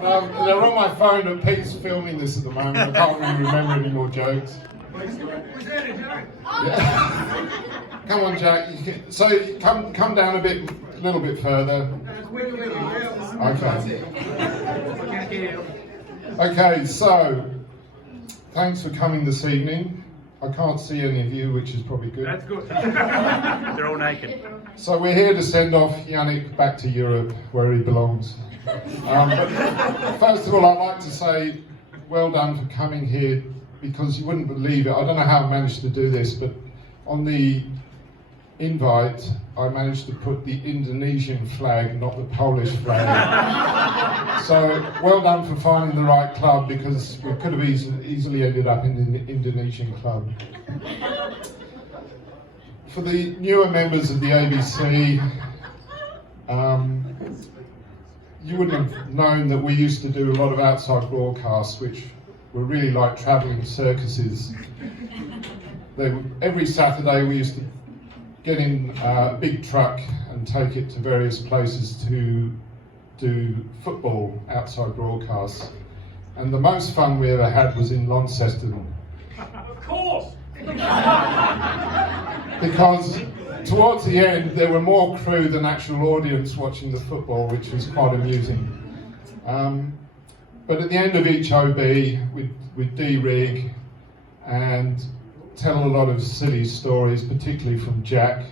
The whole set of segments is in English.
They're on my phone and Pete's filming this at the moment. I can't really remember any more jokes. Yeah. Come on, Jack. So come down a little bit further. Okay. Okay, so thanks for coming this evening. I can't see any of you, which is probably good. That's good. They're all naked. So we're here to send off Janek back to Europe, where he belongs. But first of all, I'd like to say well done for coming here, because you wouldn't believe it. I don't know how I managed to do this, but on the invite, I managed to put the Indonesian flag, not the Polish flag. So well done for finding the right club, because we could have easily ended up in the Indonesian club. For the newer members of the ABC, you wouldn't have known that we used to do a lot of outside broadcasts, which were really like travelling circuses. Every Saturday we used to get in a big truck and take it to various places to do football outside broadcasts. And the most fun we ever had was in Launceston. Of course! Because towards the end there were more crew than actual audience watching the football, which was quite amusing. But at the end of each OB we'd de-rig and tell a lot of silly stories, particularly from Jack,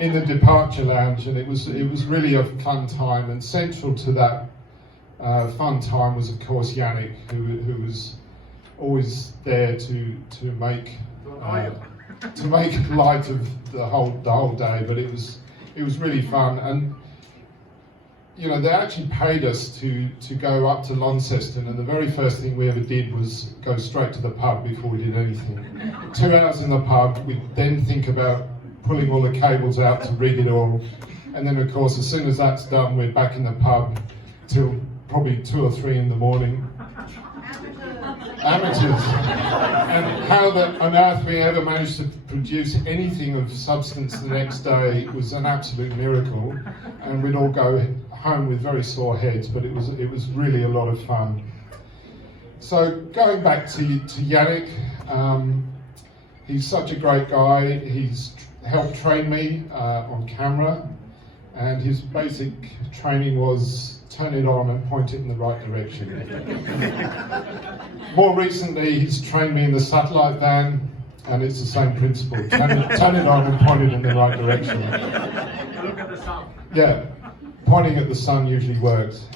in the departure lounge, and it was really a fun time. And central to that fun time was, of course, Janek, who was always there to make light of the whole day. But it was really fun. And you know, they actually paid us to go up to Launceston, and the very first thing we ever did was go straight to the pub before we did anything. 2 hours in the pub, we'd then think about pulling all the cables out to rig it all, and then of course as soon as that's done, we're back in the pub till probably 2 or 3 in the morning. Amateurs. And how on earth we ever managed to produce anything of substance the next day was an absolute miracle, and we'd all go home with very sore heads, but it was really a lot of fun. So going back to Janek, he's such a great guy. He's helped train me on camera, and his basic training was turn it on and point it in the right direction. More recently, he's trained me in the satellite van, and it's the same principle. Turn it on and point it in the right direction. Look at the sun. Yeah, pointing at the sun usually works.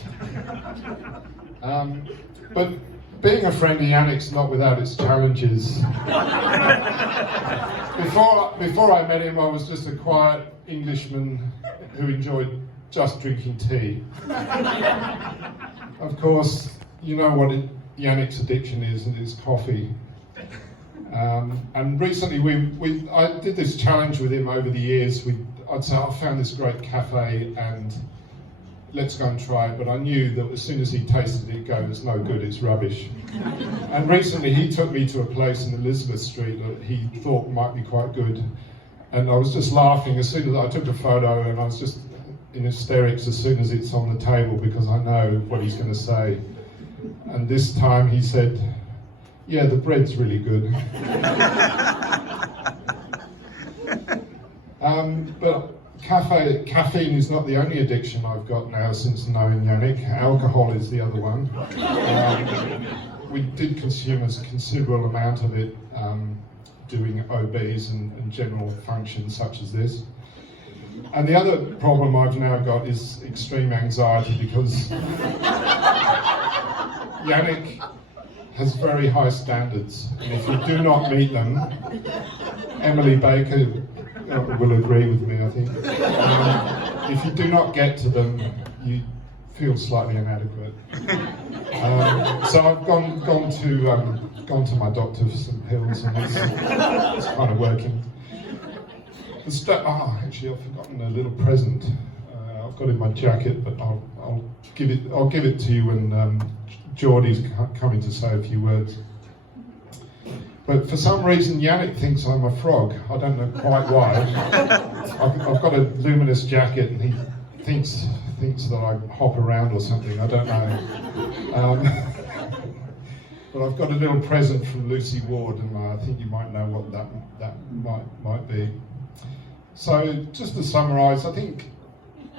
But being a friend of Janek's not without its challenges. Before I met him, I was just a quiet Englishman who enjoyed just drinking tea. Of course, you know what Janek's addiction is, and it's coffee. And recently, I did this challenge with him over the years. I'd say, I found this great cafe and let's go and try it. But I knew that as soon as he tasted it, it's no good, it's rubbish. And recently he took me to a place in Elizabeth Street that he thought might be quite good. And I was just laughing as soon as I took a photo, and I was just in hysterics as soon as it's on the table, because I know what he's going to say. And this time he said, yeah, the bread's really good. But caffeine is not the only addiction I've got now since knowing Janek. Alcohol is the other one. We did consume a considerable amount of it doing OBs and general functions such as this. And the other problem I've now got is extreme anxiety, because Janek has very high standards, and if you do not meet them, Emily Baker will agree with me, I think. If you do not get to them, you feel slightly inadequate. So I've gone to my doctor for some pills, and it's kind of working. Actually, I've forgotten a little present. I've got it in my jacket, but I'll give it to you when Geordie's coming to say a few words. But for some reason, Janek thinks I'm a frog. I don't know quite why. I've got a luminous jacket, and he thinks thinks that I hop around or something. I don't know. But I've got a little present from Lucy Ward, and I think you might know what that might be. So just to summarise, I think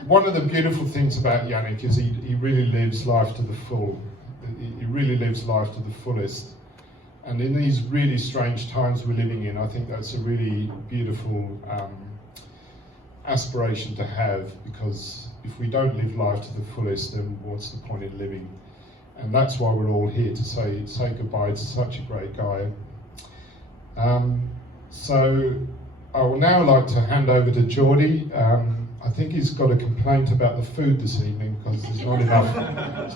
one of the beautiful things about Janek is he really lives life to the full. He really lives life to the fullest. And in these really strange times we're living in, I think that's a really beautiful aspiration to have, because if we don't live life to the fullest, then what's the point in living? And that's why we're all here, to say goodbye to such a great guy. So I would now like to hand over to Geordie. I think he's got a complaint about the food this evening, because there's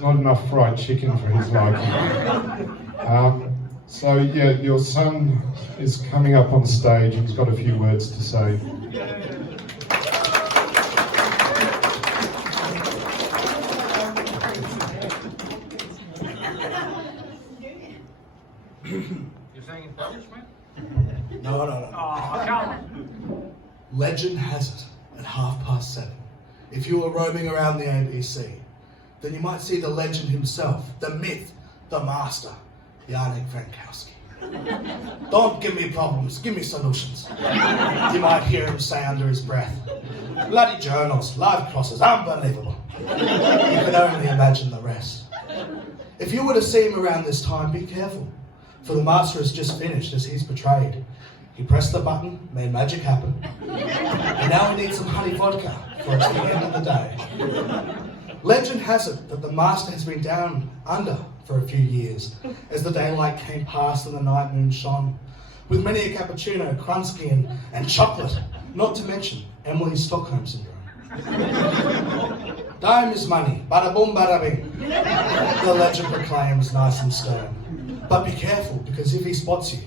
not enough fried chicken for his liking. So yeah, your son is coming up on stage and he's got a few words to say. You're saying in Polish, man? No. Oh, come on. Legend has it, at 7:30, if you were roaming around the ABC, then you might see the legend himself, the myth, the master, Janek Frankowski. Don't give me problems, give me solutions. You might hear him say under his breath, bloody journals, live crosses, unbelievable. You can only imagine the rest. If you were to see him around this time, be careful, for the master has just finished as he's portrayed. He pressed the button, made magic happen, and now he needs some honey vodka for it's the end of the day. Legend has it that the master has been down under for a few years, as the daylight came past and the night moon shone, with many a cappuccino, Krunsky and chocolate, not to mention Emily's Stockholm syndrome. Time is money, bada boom, bada bing, the legend proclaims nice and stern. But be careful, because if he spots you,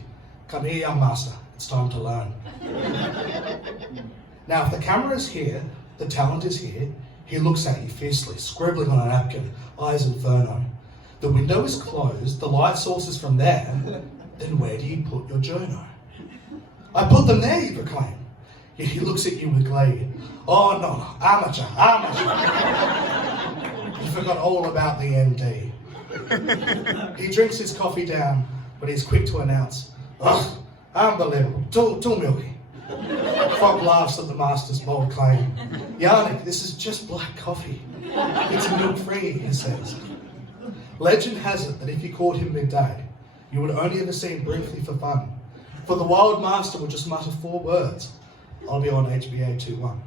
come here, young master, it's time to learn. Now, if the camera is here, the talent is here, he looks at you fiercely, scribbling on a napkin, eyes inferno. The window is closed, the light source is from there, then where do you put your journo? I put them there, you proclaim. Yet he looks at you with glee. Oh no, amateur. You forgot all about the MD. He drinks his coffee down, but he's quick to announce, ugh, unbelievable, too milky. Frog laughs at the master's bold claim. Janek, this is just black coffee. It's milk-free, he says. Legend has it that if you caught him midday, you would only ever see him briefly for fun. For the wild master would just mutter 4 words. I'll be on HBA 2-1.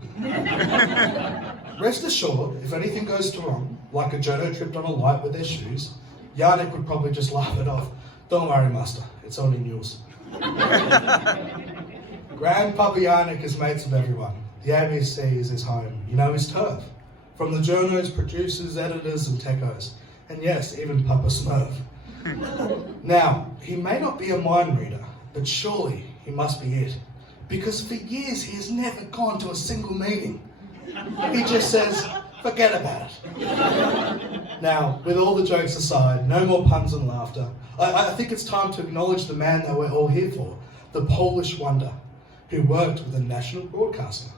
Rest assured, if anything goes to wrong, like a journo tripped on a light with their shoes, Janek would probably just laugh it off. Don't worry, master, it's only news. Grandpapa Janek is mates with everyone. The ABC is his home. You know his turf. From the journos, producers, editors and techos. And yes, even Papa Smurf. Now, he may not be a mind reader, but surely he must be it. Because for years he has never gone to a single meeting. He just says, forget about it. Now, with all the jokes aside, no more puns and laughter, I think it's time to acknowledge the man that we're all here for, the Polish wonder, who worked with a national broadcaster.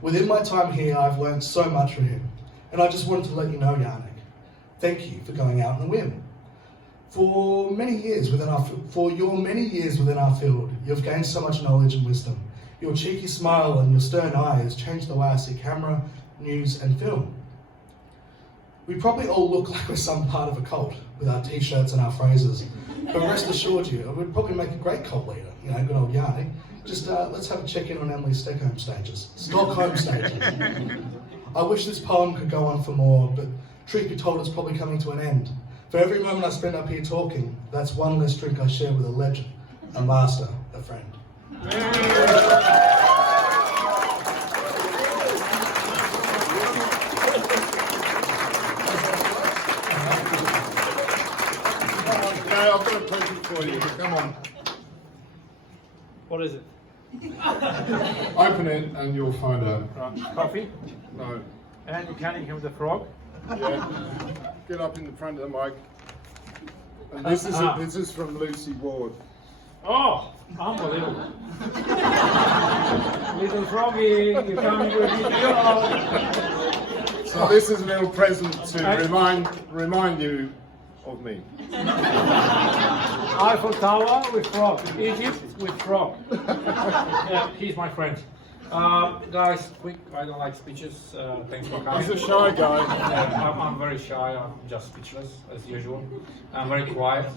Within my time here, I've learned so much from him, and I just wanted to let you know, Janek, thank you for going out on a whim. For your many years within our field, you've gained so much knowledge and wisdom. Your cheeky smile and your stern eye has changed the way I see camera, news, and film. We probably all look like we're some part of a cult with our t-shirts and our phrases, but rest assured you, it would probably make a great cult leader. You know, good old Janek. Just let's have a check-in on Emily's Stockholm stages. I wish this poem could go on for more, but truth be told, it's probably coming to an end. For every moment I spend up here talking, that's one less drink I share with a legend, a master, a friend. Okay, I've got a present for you. Come on. What is it? Open it and you'll find out. Right. Coffee? No. And you can't eat with the frog? Yeah. Get up in the front of the mic. And this is from Lucy Ward. Oh, unbelievable. Little froggy, you coming with me? So this is a little present to remind you of me. Eiffel Tower with frog. Egypt with frog. Yeah, he's my friend. Guys, quick, I don't like speeches. Thanks for coming. He's a shy guy. Yeah, I'm very shy, I'm just speechless, as usual. I'm very quiet.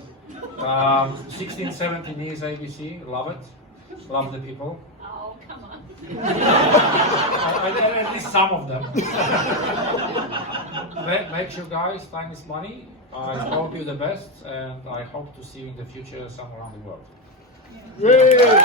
16, 17 years ABC, love it. Love the people. Oh, come on. At least some of them. Make sure, guys, time is money. I hope you the best, and I hope to see you in the future somewhere around the world. Yeah.